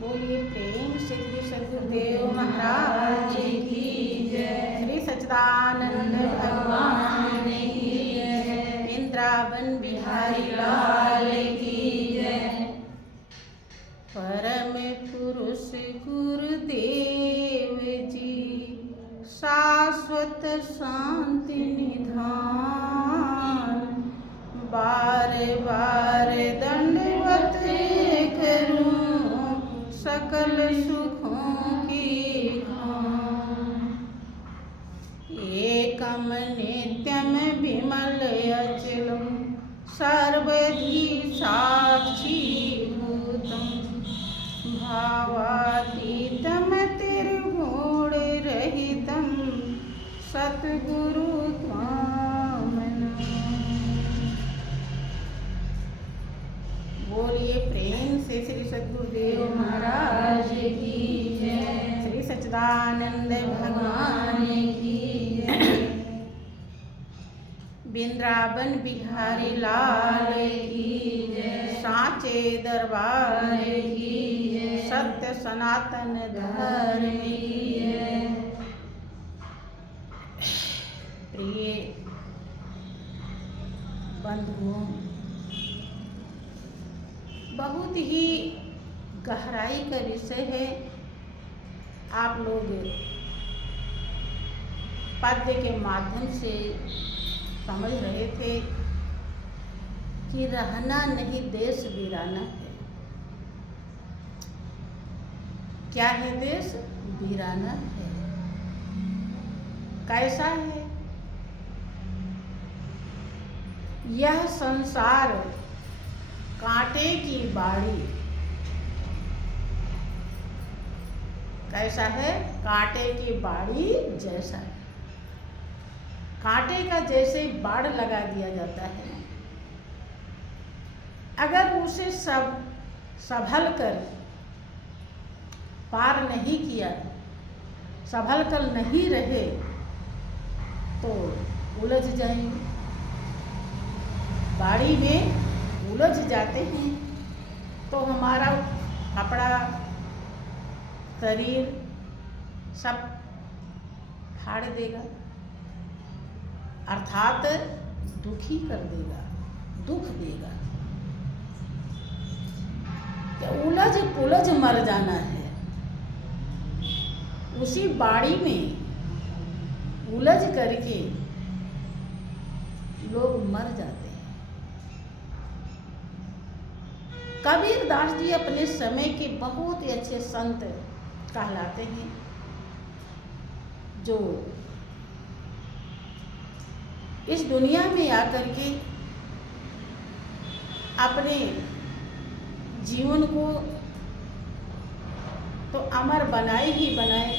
बोलिए प्रेम से श्री सद्गुरुदेव महाराज की जय। श्री सच्चिदानंद भगवान की जय। वृंदावन बिहारी लाल की जय। परम पुरुष गुरुदेव जी शाश्वत शांति निधान, बार बार दंडवत करूं सकल सुखों की खान। एकम नित्यम विमल अचलम सर्वधि साक्षी भूतम, भावातीतम त्रिगुण रहितम सतगुरु त्वां नमामि। बोलिए प्रेम से श्री सद्गुरुदेव महाराज की जय। श्री सच्चिदानंद भगवान की जय। वृंदावन बिहारी लाल की जय। साचे दरबार की जय। सत्य सनातन धर्म की जय। प्रिय बंधुओं, बहुत ही गहराई का विषय है। आप लोग पद्य के माध्यम से समझ रहे थे कि रहना नहीं देश वीराना है। क्या है देश? वीराना है। कैसा है? यह संसार कांटे की बाड़ी। कैसा है? कांटे की बाड़ी जैसा है। कांटे का जैसे बाड़ लगा दिया जाता है, अगर उसे संभल कर पार नहीं किया, संभल कर नहीं रहे तो उलझ जाएंगे। बाड़ी में उलझ जाते हैं तो हमारा कपड़ा, शरीर सब फाड़ देगा, अर्थात दुखी कर देगा, दुख देगा। तो उलझ पुलझ मर जाना है। उसी बाड़ी में उलझ करके लोग मर जाते हैं। कबीरदास जी अपने समय के बहुत ही अच्छे संत कहलाते हैं, जो इस दुनिया में आकर के अपने जीवन को तो अमर बनाए ही बनाए,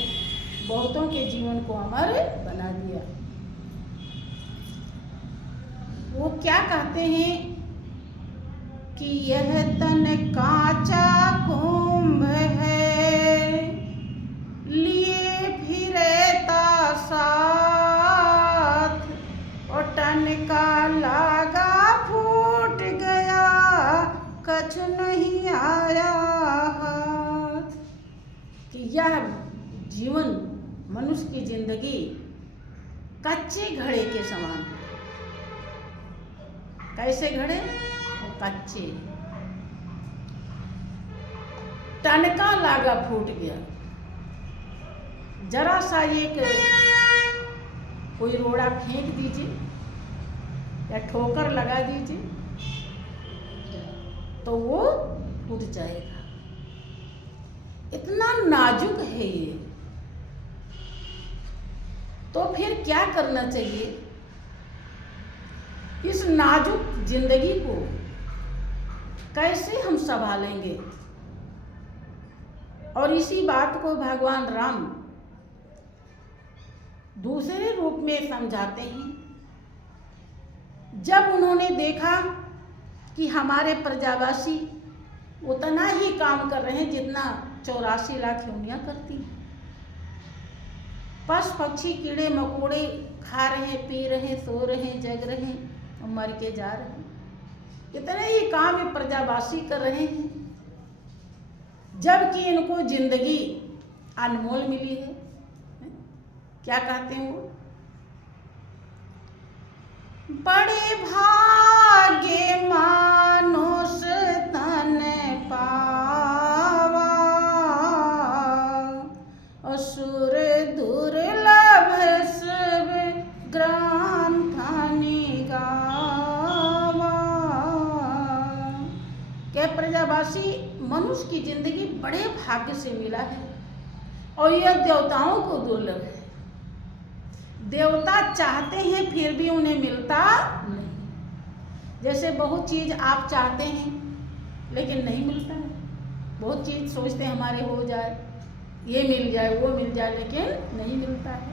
बहुतों के जीवन को अमर बना दिया। वो क्या कहते हैं कि यह तन कांचा कुंभ है, लिए फिरता साथ, और टन का लागा फूट गया, कछु नहीं आया हाथ। कि यह जीवन, मनुष्य की जिंदगी कच्चे घड़े के समान है। कैसे घड़े? कच्चे। टन का लागा फूट गया। जरा सा एक कोई रोड़ा फेंक दीजिए या ठोकर लगा दीजिए तो वो फूट जाएगा। इतना नाजुक है ये। तो फिर क्या करना चाहिए? इस नाजुक जिंदगी को कैसे हम संभालेंगे? और इसी बात को भगवान राम दूसरे रूप में समझाते हैं। जब उन्होंने देखा कि हमारे प्रजावासी उतना ही काम कर रहे हैं जितना 84 लाख योनियां करती हैं। पशु पक्षी कीड़े मकोड़े खा रहे हैं, पी रहे हैं, सो रहे हैं, जग रहे हैं और मर के जा रहे हैं। इतने ही काम ये प्रजावासी कर रहे हैं। जबकि इनको जिंदगी अनमोल मिली है। क्या कहते हैं वो? बड़े भाग्य मानुष तन पावा, असुर दुर्लभ सब ग्रंथ गावा। क्या प्रजावासी मनुष्य की जिंदगी बड़े भाग्य से मिला है और यह देवताओं को दुर्लभ है। देवता चाहते हैं फिर भी उन्हें मिलता नहीं। जैसे बहुत चीज आप चाहते हैं लेकिन नहीं मिलता है। बहुत चीज सोचते हैं हमारे हो जाए, ये मिल जाए, वो मिल जाए, लेकिन नहीं मिलता है।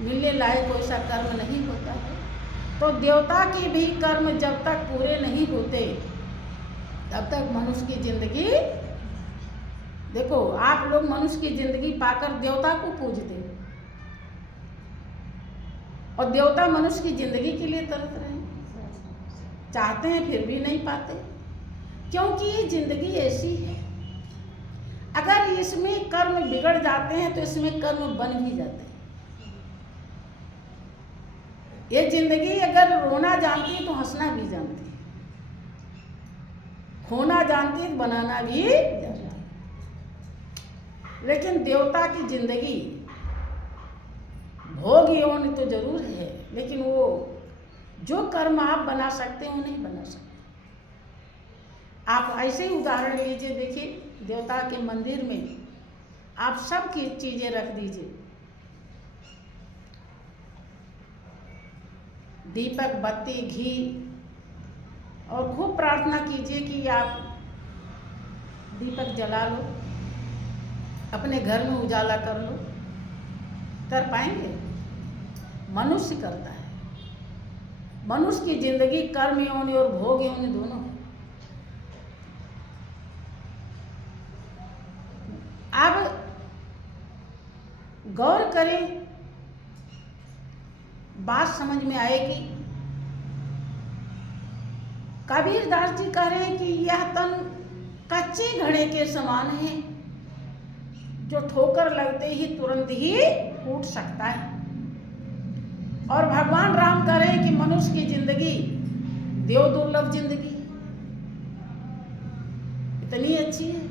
मिलने लायक कोई सा कर्म नहीं होता है। तो देवता के भी कर्म जब तक पूरे नहीं होते तब तक मनुष्य की जिंदगी, देखो आप लोग मनुष्य की जिंदगी पाकर देवता को पूजते हैं और देवता मनुष्य की जिंदगी के लिए तरस रहे हैं, चाहते हैं फिर भी नहीं पाते, क्योंकि ये जिंदगी ऐसी है। अगर इसमें कर्म बिगड़ जाते हैं तो इसमें कर्म बन भी जाते हैं। ये जिंदगी अगर रोना जानती है तो हंसना भी जानती है, खोना जानती है तो बनाना भी जानती है। लेकिन देवता की जिंदगी भोग यौन तो जरूर है, लेकिन वो जो कर्म आप बना सकते हैं वो नहीं बना सकते। आप ऐसे ही उदाहरण लीजिए, देखिए देवता के मंदिर में आप सब की चीजें रख दीजिए, दीपक, बत्ती, घी, और खूब प्रार्थना कीजिए कि आप दीपक जला लो, अपने घर में उजाला कर लो। कर पाएंगे? मनुष्य करता है। मनुष्य की जिंदगी कर्म योनि और भोग योनि दोनों है। अब गौर करें, बात समझ में आएगी। कबीरदास जी कह रहे हैं कि यह तन कच्चे घड़े के समान है, जो ठोकर लगते ही तुरंत ही फूट सकता है। और भगवान राम कह रहे हैं कि मनुष्य की जिंदगी देव दुर्लभ जिंदगी इतनी अच्छी है।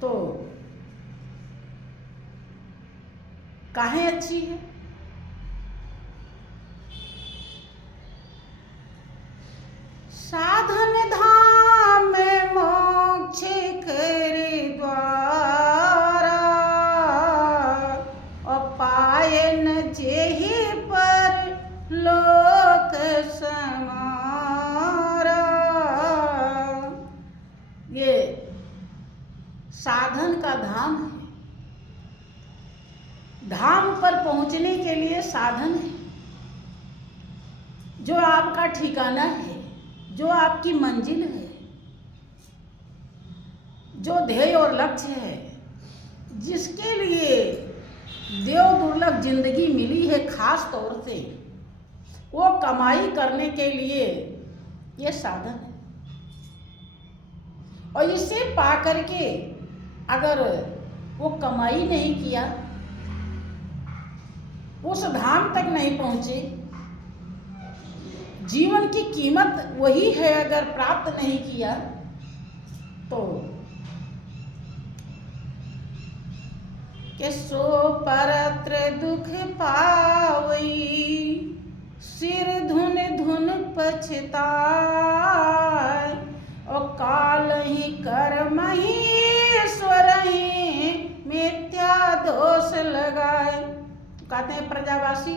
तो काहे अच्छी है? साधन धाम में मोक्ष करे द्वारा, और पाए न जेहि पर लोक समारा। ये साधन का धाम है। धाम पर पहुंचने के लिए साधन है, जो आपका ठिकाना है, जो आपकी मंजिल है, जो ध्येय और लक्ष्य है, जिसके लिए देव दुर्लभ जिंदगी मिली है खास तौर से, वो कमाई करने के लिए ये साधन है। और इसे पा करके अगर वो कमाई नहीं किया, उस धाम तक नहीं पहुंचे, जीवन की कीमत वही है, अगर प्राप्त नहीं किया तो के सो परत्र दुख पावई, सिर धुन धुन पछताय, और काल ही कर्म ही ईश्वर ही मिथ्या दोष लगाए। कहते हैं प्रजावासी,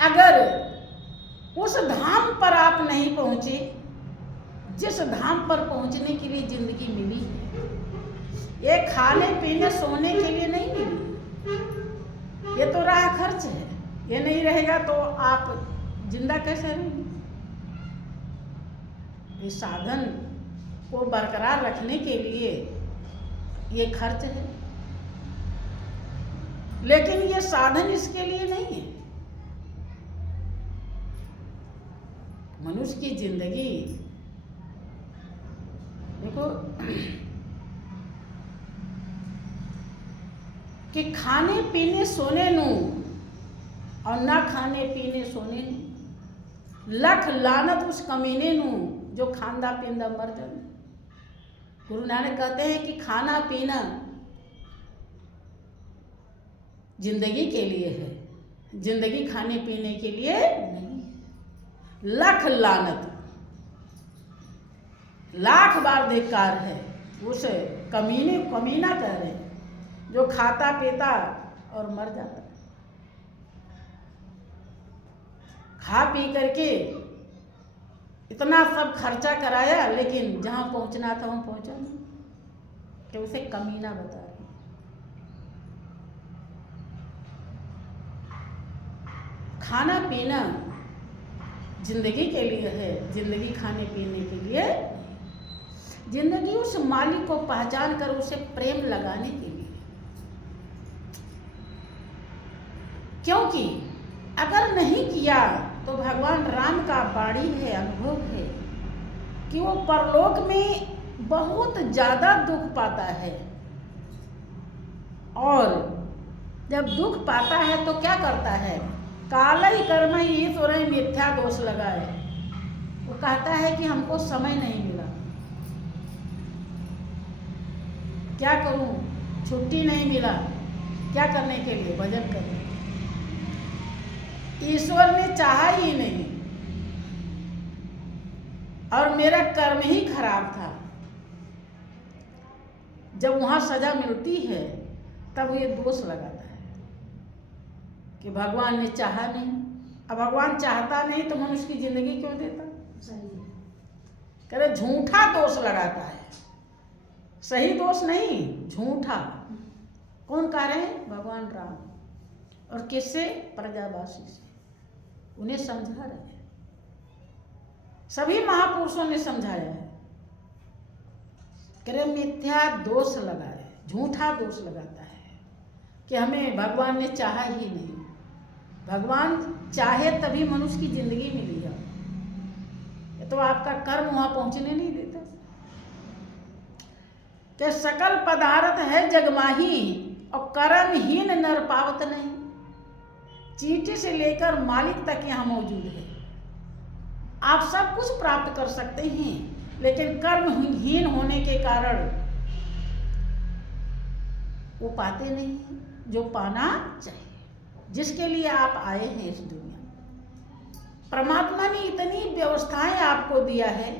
अगर उस धाम पर आप नहीं पहुंचे जिस धाम पर पहुंचने के लिए जिंदगी मिली है, ये खाने पीने सोने के लिए नहीं मिली, ये तो राह खर्च है। ये नहीं रहेगा तो आप जिंदा कैसे रहेंगे? इस साधन को बरकरार रखने के लिए ये खर्च है, लेकिन ये साधन इसके लिए नहीं है। मनुष्य की जिंदगी को कि खाने पीने सोने नू और ना खाने पीने सोने नू लख लानत उस कमीने नू जो खांदा पींदा मर जाए। गुरु नानक कहते हैं कि खाना पीना जिंदगी के लिए है, जिंदगी खाने पीने के लिए नहीं। लख लानत, लाख बार धिक्कार है उस कमीना कह रहे जो खाता पीता और मर जाता, खा पी करके इतना सब खर्चा कराया लेकिन जहां पहुंचना था वहां पहुंचा नहीं, कि उसे कमीना बता रहे। खाना पीना जिंदगी के लिए है, जिंदगी खाने पीने के लिए। जिंदगी उस मालिक को पहचान कर उसे प्रेम लगाने के लिए, क्योंकि अगर नहीं किया तो भगवान राम का बाणी है, अनुभव है कि वो परलोक में बहुत ज्यादा दुख पाता है, और जब दुख पाता है तो क्या करता है, काल ही कर्म ही ईश्वर मिथ्या दोष लगाए। वो कहता है कि हमको समय नहीं मिला, क्या करूं, छुट्टी नहीं मिला, क्या करने के लिए, भजन करने। ईश्वर ने चाहा ही नहीं और मेरा कर्म ही खराब था। जब वहां सजा मिलती है तब ये दोष लगाता है कि भगवान ने चाहा नहीं। अब भगवान चाहता नहीं तो मनुष्य की जिंदगी क्यों देता? कह रहे झूठा दोष लगाता है, सही दोष नहीं, झूठा। कौन कह रहे हैं? भगवान राम। और किससे? प्रजावासी से। उन्हें समझा रहे हैं, सभी महापुरुषों ने समझाया है। करे मिथ्या दोष लगाए, झूठा दोष लगाता है कि हमें भगवान ne चाहा ही नहीं। भगवान चाहे तभी मनुष्य की जिंदगी मिली है, ये तो आपका कर्म वहां पहुंचने नहीं देता। कि सकल पदार्थ है जगमाही और कर्महीन नर पावत नहीं। चींटी से लेकर मालिक तक यहाँ मौजूद है। आप सब कुछ प्राप्त कर सकते हैं, लेकिन कर्महीन होने के कारण वो पाते नहीं जो पाना चाहिए, जिसके लिए आप आए हैं इस दुनिया में। परमात्मा ने इतनी व्यवस्थाएं आपको दिया है,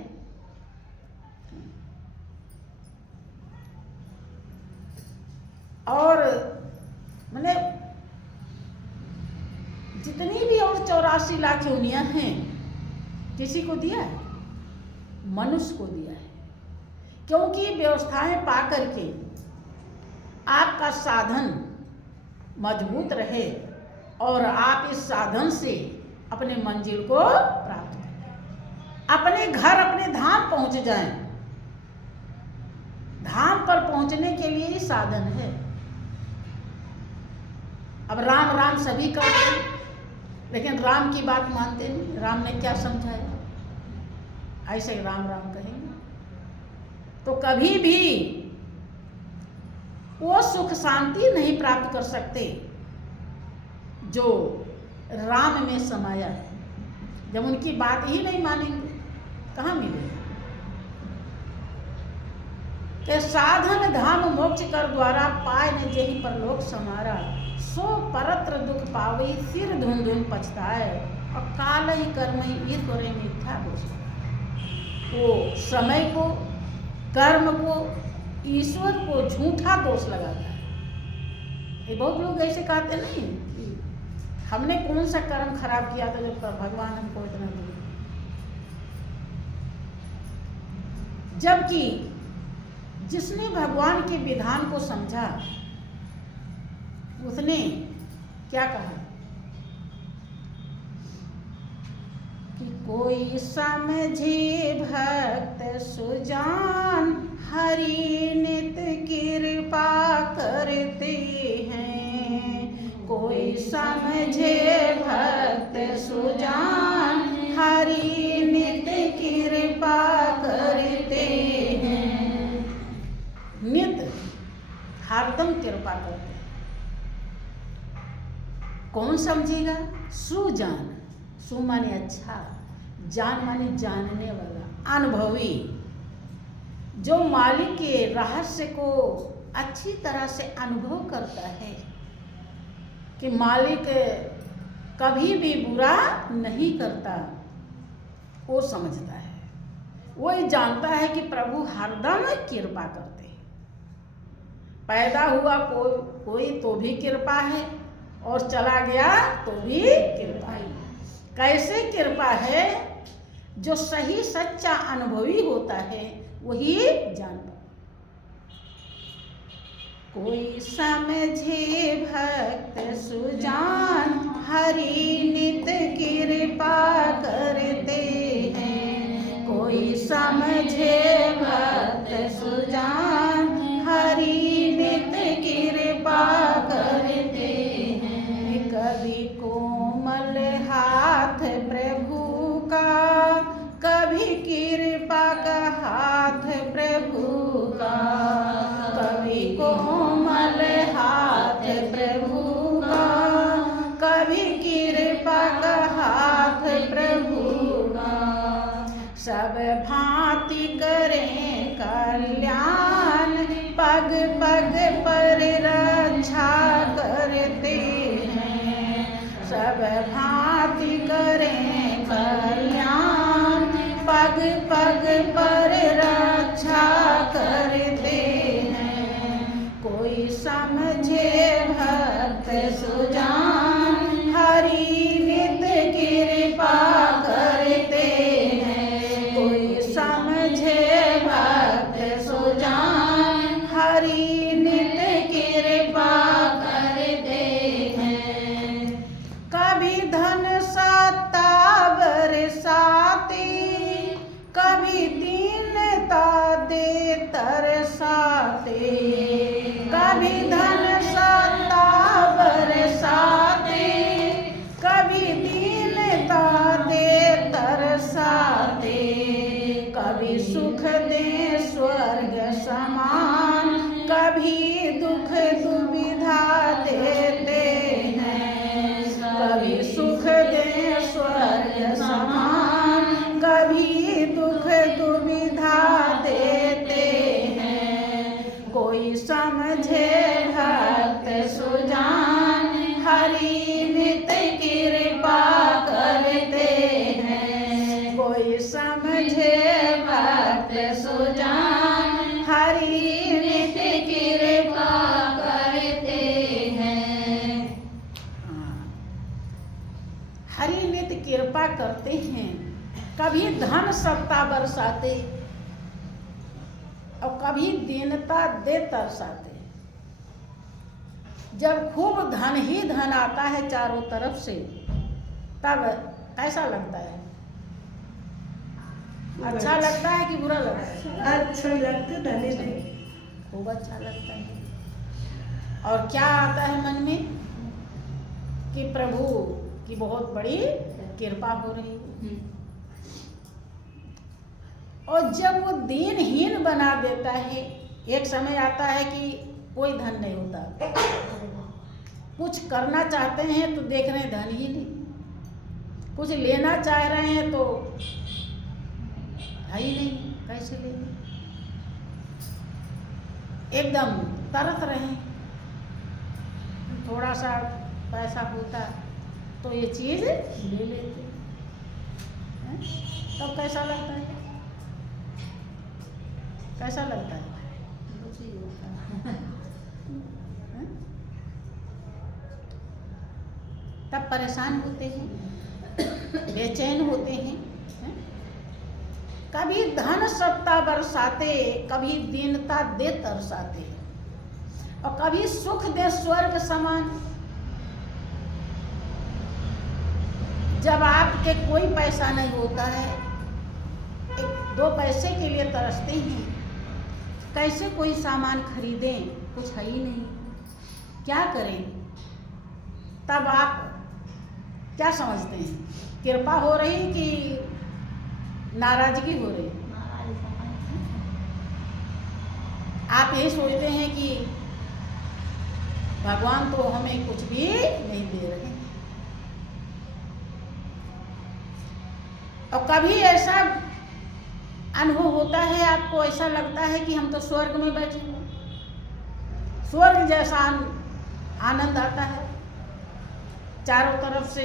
और मैंने जितनी भी और 84 लाख योनियां हैं, किसी को दिया है? मनुष्य को दिया है। क्योंकि व्यवस्थाएं पा करके आपका साधन मजबूत रहे और आप इस साधन से अपने मंजिल को प्राप्त करें, अपने घर अपने धाम पहुंच जाएं। धाम पर पहुंचने के लिए ही साधन है। अब राम राम सभी करते हैं, लेकिन राम की बात मानते नहीं। राम ने क्या समझाया, ऐसे राम राम कहेंगे तो कभी भी वो सुख शांति नहीं प्राप्त कर सकते जो राम में समाया है। जब उनकी बात ही नहीं मानेंगे कहाँ मिलेगा? के साधन धाम मोक्ष कर द्वारा पाए न जेहि परलोक समारा। सो परत्र दुख पावई सिर धुन धुन पछताए और काल ही कर्म ही ईश्वर मिथ्या दोष। वो समय को, कर्म को, ईश्वर को झूठा दोष लगाता है। ये बहुत लोग ऐसे कहते नहीं कि हमने कौन सा कर्म खराब किया था जब भगवान हमको इतना दिया। जबकि जिसने भगवान के विधान को समझा उसने क्या कहा कि कोई समझे भक्त सुजान हरि नित कृपा करते हैं। कोई समझे भक्त सुजान हरि नित कृपा करते हैं। हरदम कृपा करते हैं। कौन समझेगा? सुजान, सु माने अच्छा, जान माने जानने वाला, अनुभवी, जो मालिक के रहस्य को अच्छी तरह से अनुभव करता है कि मालिक कभी भी बुरा नहीं करता, वो समझता है, वो ये जानता है कि प्रभु हरदम कृपा करते हैं। पैदा हुआ कोई तो भी कृपा है, और चला गया तो भी कृपा है। कैसे कृपा है? जो सही सच्चा अनुभवी होता है वही जानता। कोई समझे भक्त सुजान, हरि नित कृपा करते हैं। कोई समझे भक्त सुजान, हरि नित कृपा करते हैं। कभी कोमल हाथ प्रभु का, कभी कृपा का हाथ प्रभु का, कभी कोमल हाथ प्रभु का, कभी कृपा का हाथ प्रभु का। सब भांति करें कल्याण, पग पग पर रक्षा करते हैं। सब भांति करें कल्याण, पग पग पर रक्षा करते हैं। कोई समझे भक्त सुजान, हरि नित कृपा करते हैं। कोई समझे भक्त सुजान, हरि नित कृपा करते हैं। कभी धन सत्ता बरसाते, कभी दीनता दे तरसाते। कभी धन सत्ता बरसाते, कभी दीनता दे तरसाते। कभी सुख दे स्वर्ग समान, कभी दुख दुविधा देते हैं। कभी सुख दे स्वर्ग समान, कभी दुख दुविधा देते हैं। कोई समझे भक्त सुजान, हरि नित कृपा करते हैं। कोई समझे भक्त सुजान, हरि नित कृपा करते हैं। हरि नित कृपा करते हैं। कभी धन सत्ता बरसाते और कभी दीनता दे तरसाते। जब खूब धन ही धन आता है चारों तरफ से, तब कैसा लगता है? अच्छा लगता है कि बुरा लगता है? अच्छा लगता है, धनी नहीं। खूब अच्छा लगता है। और क्या आता है मन में कि प्रभु की बहुत बड़ी कृपा हो रही है। और जब वो दीनहीन बना देता है, एक समय आता है कि कोई धन नहीं होता, कुछ करना चाहते हैं तो देख रहे हैं धन ही नहीं, कुछ लेना चाह रहे हैं तो है ही नहीं, कैसे लेंगे? एकदम तरस रहे हैं। थोड़ा सा पैसा होता तो ये चीज ले लेते हैं। तब कैसा लगता है? कैसा लगता है? तब परेशान होते हैं, बेचैन होते हैं। कभी धन सत्ता बरसाते, कभी दीनता दे तरसाते, और कभी सुख दे स्वर्ग समान। जब आपके कोई पैसा नहीं होता है, एक दो पैसे के लिए तरसते हैं, कैसे कोई सामान खरीदें, कुछ है ही नहीं, क्या करें? तब आप क्या समझते हैं? कृपा हो रही कि नाराजगी हो रही? आप यही सोचते हैं कि भगवान तो हमें कुछ भी नहीं दे रहे हैं। और कभी ऐसा अनुभव होता है, आपको ऐसा लगता है कि हम तो स्वर्ग में बैठे हैं, स्वर्ग जैसा आनंद आता है, चारों तरफ से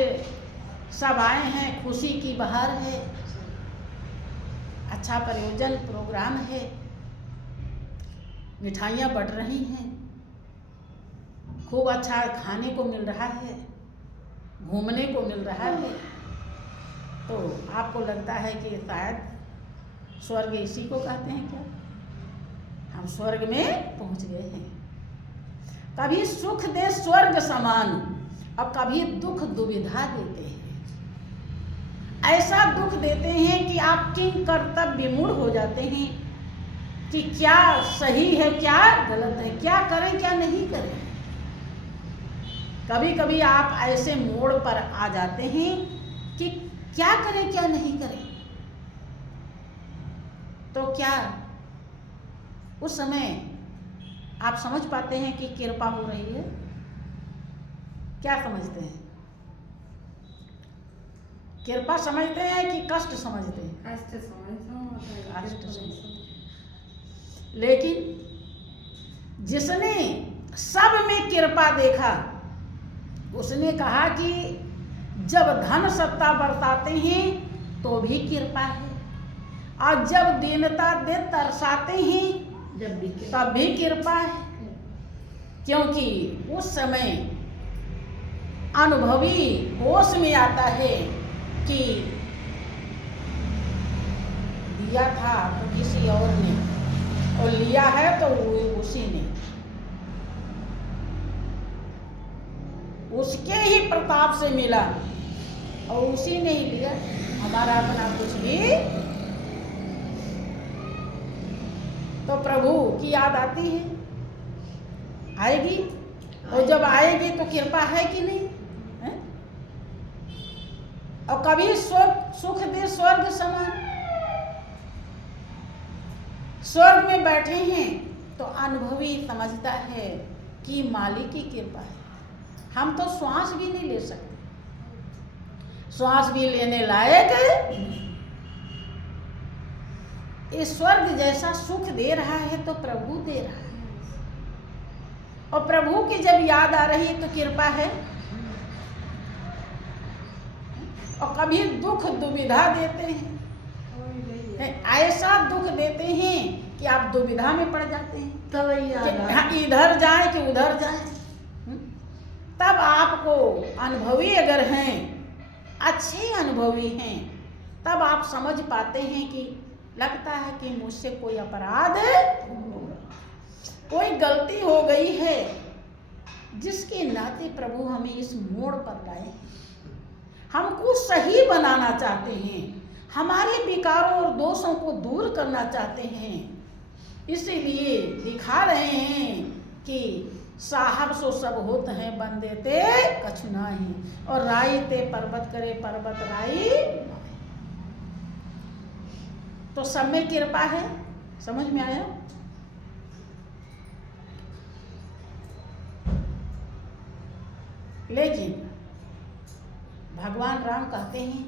सब आए हैं, खुशी की बहार है, अच्छा प्रयोजन प्रोग्राम है, मिठाइयाँ बट रही हैं, खूब अच्छा खाने को मिल रहा है, घूमने को मिल रहा है, तो आपको लगता है कि शायद स्वर्ग इसी को कहते हैं क्या, हम स्वर्ग में पहुंच गए हैं। कभी सुख दे स्वर्ग समान और कभी दुख दुविधा देते हैं। ऐसा दुख देते हैं कि आप किंग कर्तव्य विमूढ़ हो जाते हैं कि क्या सही है क्या गलत है, क्या करें क्या नहीं करें। कभी कभी आप ऐसे मोड़ पर आ जाते हैं कि क्या करें क्या नहीं करें। तो क्या उस समय आप समझ पाते हैं कि कृपा हो रही है? क्या समझते हैं? कृपा समझते हैं कि कष्ट समझते हैं? कष्ट समझते हैं। लेकिन जिसने सब में कृपा देखा उसने कहा कि जब धन सत्ता बरसाते हैं तो भी कृपा है, और जब दीनता दे तरसाते हैं तब भी कृपा है। क्योंकि उस समय अनुभवी होश में आता है कि दिया था तो किसी और ने, और लिया है तो उसी ने, उसके ही प्रताप से मिला और उसी ने ही लिया, हमारा अपना कुछ भी। तो प्रभु की याद आती है, आएगी, और जब आएगी तो कृपा है कि नहीं है? और कभी सुख दे स्वर्ग समान, स्वर्ग में बैठे हैं तो अनुभवी समझता है कि मालिक की कृपा है। हम तो श्वास भी नहीं ले सकते, श्वास भी लेने लायक इस स्वर्ग जैसा सुख दे रहा है तो प्रभु दे रहा है। और प्रभु की जब याद आ रही तो कृपा है। और कभी दुख दुविधा देते हैं, ऐसा दुख देते हैं कि आप दुविधा में पड़ जाते हैं, तब इधर जाए कि उधर जाए। तब आपको अनुभवी अगर हैं, अच्छे अनुभवी हैं, तब आप समझ पाते हैं कि लगता है कि मुझसे कोई अपराध, कोई गलती हो गई है, जिसके नाते प्रभु हमें इस मोड़ पर लाए, हमको सही बनाना चाहते हैं, हमारे विकारों और दोषों को दूर करना चाहते हैं। इसीलिए दिखा रहे हैं कि साहब सो सब होत हैं, बंदे ते कछु नाही, और राई ते पर्वत करे पर्वत राई। तो सब में कृपा है, समझ में आया? लेकिन भगवान राम कहते हैं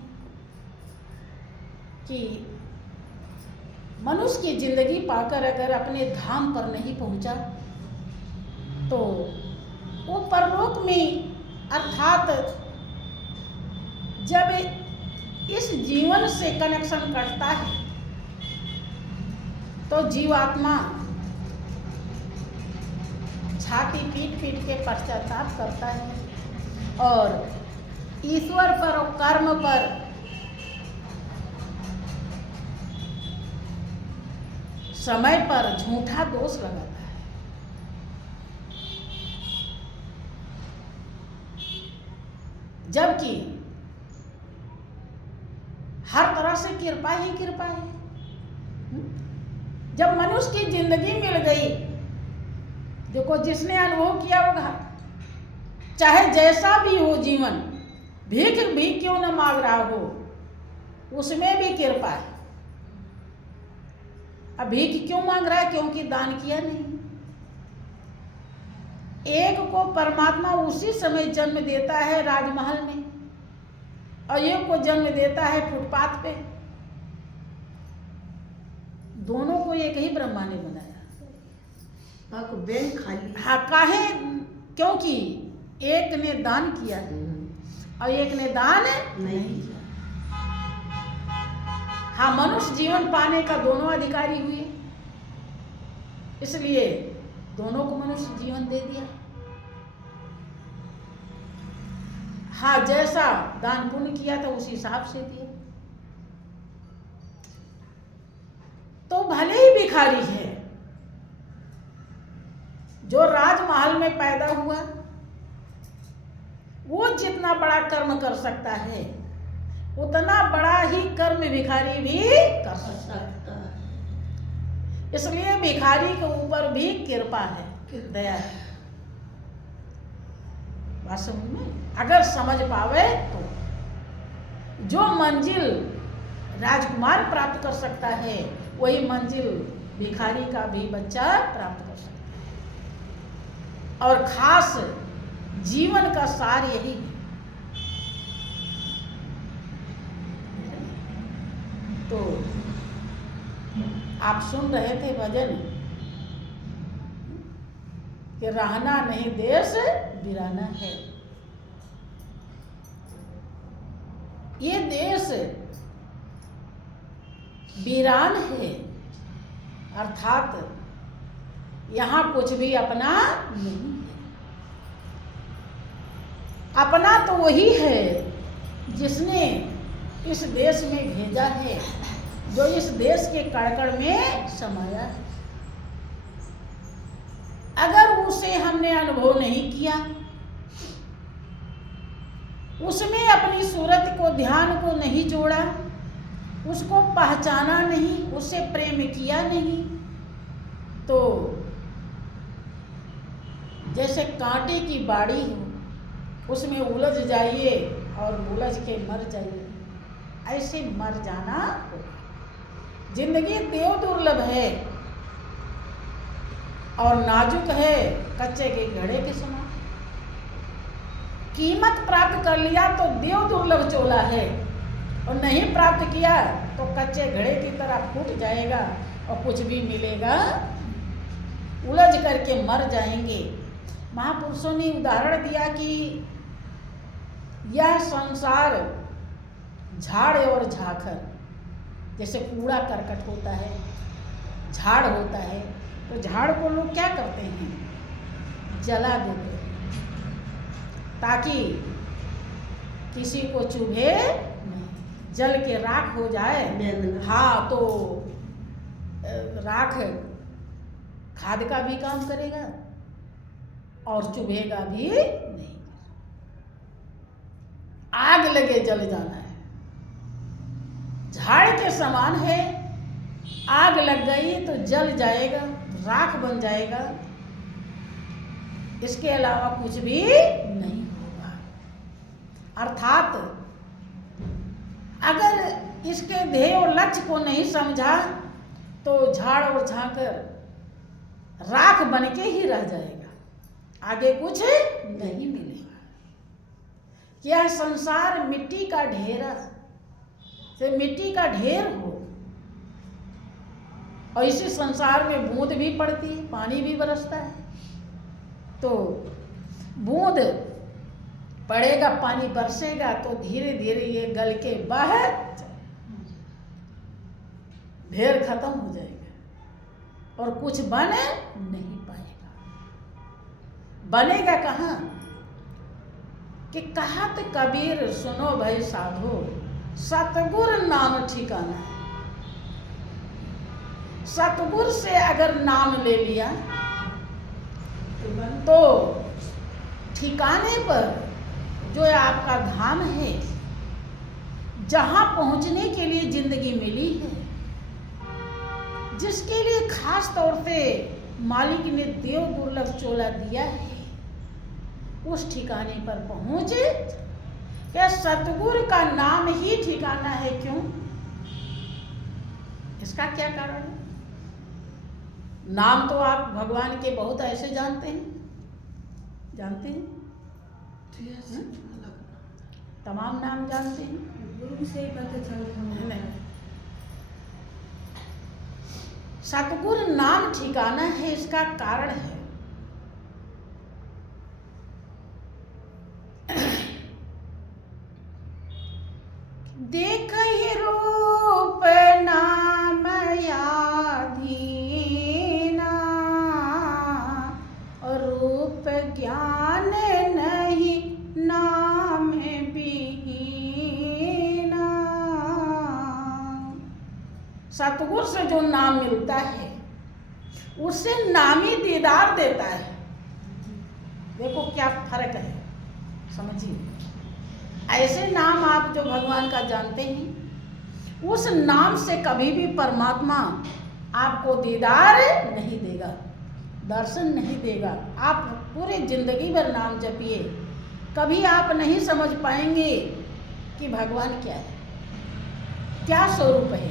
कि मनुष्य की जिंदगी पाकर अगर अपने धाम पर नहीं पहुंचा तो वो परलोक में, अर्थात जब इस जीवन से कनेक्शन करता है तो जीवात्मा छाती पीट पीट के पश्चाताप करता है और ईश्वर पर और कर्म पर समय पर झूठा दोष लगाता है। जबकि हर तरह से कृपा ही कृपा है। जब मनुष्य की जिंदगी मिल गई, देखो जिसने अनुभव किया होगा, चाहे जैसा भी हो जीवन, भीख भी क्यों न मांग रहा हो, उसमें भी कृपा है। अब भीख क्यों मांग रहा है? क्योंकि दान किया नहीं। एक को परमात्मा उसी समय जन्म देता है राजमहल में, और एक को जन्म देता है फुटपाथ पे। दोनों को एक ही ब्रह्मा ने बनाया। बैंक खाली। हाँ, काहे? क्योंकि एक ने दान किया और एक ने दान नहीं किया। हाँ, मनुष्य जीवन पाने का दोनों अधिकारी हुए, इसलिए दोनों को मनुष्य जीवन दे दिया। हाँ, जैसा दान पुण्य किया था उसी हिसाब से दिया। तो भले ही भिखारी है, जो राजमहल में पैदा हुआ, वो जितना बड़ा कर्म कर सकता है उतना बड़ा ही कर्म भिखारी भी कर सकता है। इसलिए भिखारी के ऊपर भी कृपा है, दया है। बात समझ में अगर समझ पावे तो जो मंजिल राजकुमार प्राप्त कर सकता है वही मंजिल भिखारी का भी बच्चा प्राप्त कर सकता है। और खास जीवन का सार यही है। तो आप सुन रहे थे भजन कि रहना नहीं देश बिराना है। ये देश वीरान है, अर्थात यहाँ कुछ भी अपना नहीं है। अपना तो वही है जिसने इस देश में भेजा है, जो इस देश के कड़कड़ में समाया है। अगर उसे हमने अनुभव नहीं किया, उसमें अपनी सूरत को, ध्यान को नहीं जोड़ा, उसको पहचाना नहीं, उससे प्रेम किया नहीं, तो जैसे कांटे की बाड़ी हो, उसमें उलझ जाइए और उलझ के मर जाइए, ऐसे मर जाना होगा। जिंदगी देव दुर्लभ है और नाजुक है, कच्चे के घड़े के समान। कीमत प्राप्त कर लिया तो देव दुर्लभ चोला है, और नहीं प्राप्त किया तो कच्चे घड़े की तरह फूट जाएगा और कुछ भी मिलेगा, उलझ करके मर जाएंगे। महापुरुषों ने उदाहरण दिया कि यह संसार झाड़ और झाखर, जैसे कूड़ा करकट होता है, झाड़ होता है, तो झाड़ को लोग क्या करते हैं? जला देते हैं ताकि किसी को चुभे नहीं, जल के राख हो जाए। हाँ, तो राख खाद का भी काम करेगा और चुभेगा भी नहीं। आग लगे जल जाना है, झाड़ के समान है। आग लग गई तो जल जाएगा, राख बन जाएगा, इसके अलावा कुछ भी नहीं होगा। अर्थात अगर इसके ध्येय और लक्ष्य को नहीं समझा तो झाड़ और झांकर राख बन के ही रह जाएगा, आगे कुछ नहीं मिलेगा। यह संसार मिट्टी का ढेरा से मिट्टी का ढेर हो, और इसी संसार में बूंद भी पड़ती है, पानी भी बरसता है, तो बूंद पड़ेगा, पानी बरसेगा तो धीरे धीरे ये गल के बाहर ढेर खत्म हो जाएगा और कुछ बन नहीं पाएगा। बनेगा कहाँ? कि कहत कबीर सुनो भाई साधो, सतगुर नाम ठिकाना है। सतगुर से अगर नाम ले लिया तो ठिकाने पर जो आपका धाम है, जहां पहुंचने के लिए जिंदगी मिली है, जिसके लिए खास तौर से मालिक ने देव दुर्लभ चोला दिया है, उस ठिकाने पर पहुंच। क्या सतगुरु का नाम ही ठिकाना है? क्यों? इसका क्या कारण है? नाम तो आप भगवान के बहुत ऐसे जानते हैं, जानते हैं? यस, हम्म? अलग तमाम नाम जानते हैं? गुरु से ही पता चलता है। नहीं। सतगुरु नाम ठिकाना है, इसका कारण है देख ही रूप नाम याधीना, रूप ज्ञान नहीं नाम बिहीना। सतगुरु से जो नाम मिलता है उससे नामी दीदार देता है। देखो क्या फर्क है, समझिए। ऐसे नाम आप जो भगवान का जानते हैं, उस नाम से कभी भी परमात्मा आपको दीदार नहीं देगा, दर्शन नहीं देगा। आप पूरे जिंदगी भर नाम जपिए, कभी आप नहीं समझ पाएंगे कि भगवान क्या है, क्या स्वरूप है,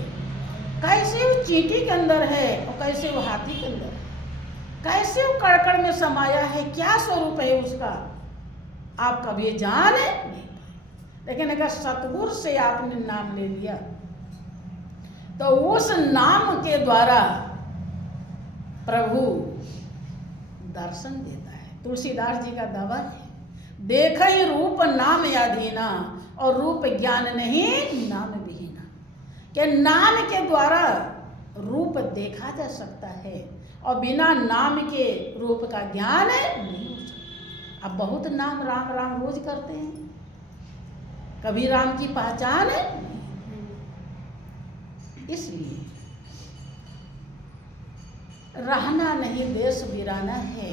कैसे वो चींटी के अंदर है और कैसे वो हाथी के अंदर है, कैसे वो कड़कड़ में समाया है, क्या स्वरूप है उसका, आप कभी जान नहीं पाए। लेकिन अगर सतगुरु से आपने नाम ले लिया तो उस नाम के द्वारा प्रभु दर्शन देता है। तुलसीदास जी का दावा है, देख ही रूप नाम याधीना, और रूप ज्ञान नहीं नाम विहीना। कि नाम के द्वारा रूप देखा जा सकता है और बिना नाम के रूप का ज्ञान नहीं हो सकता। अब बहुत नाम राम राम रोज करते हैं, कभी राम की पहचान नहीं। इसलिए रहना नहीं देश वीराना है।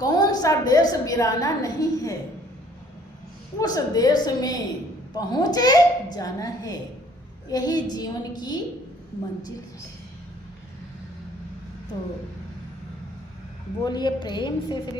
कौन सा देश वीराना नहीं है, उस देश में पहुंचे जाना है, यही जीवन की मंजिल है। तो बोलिए प्रेम से श्री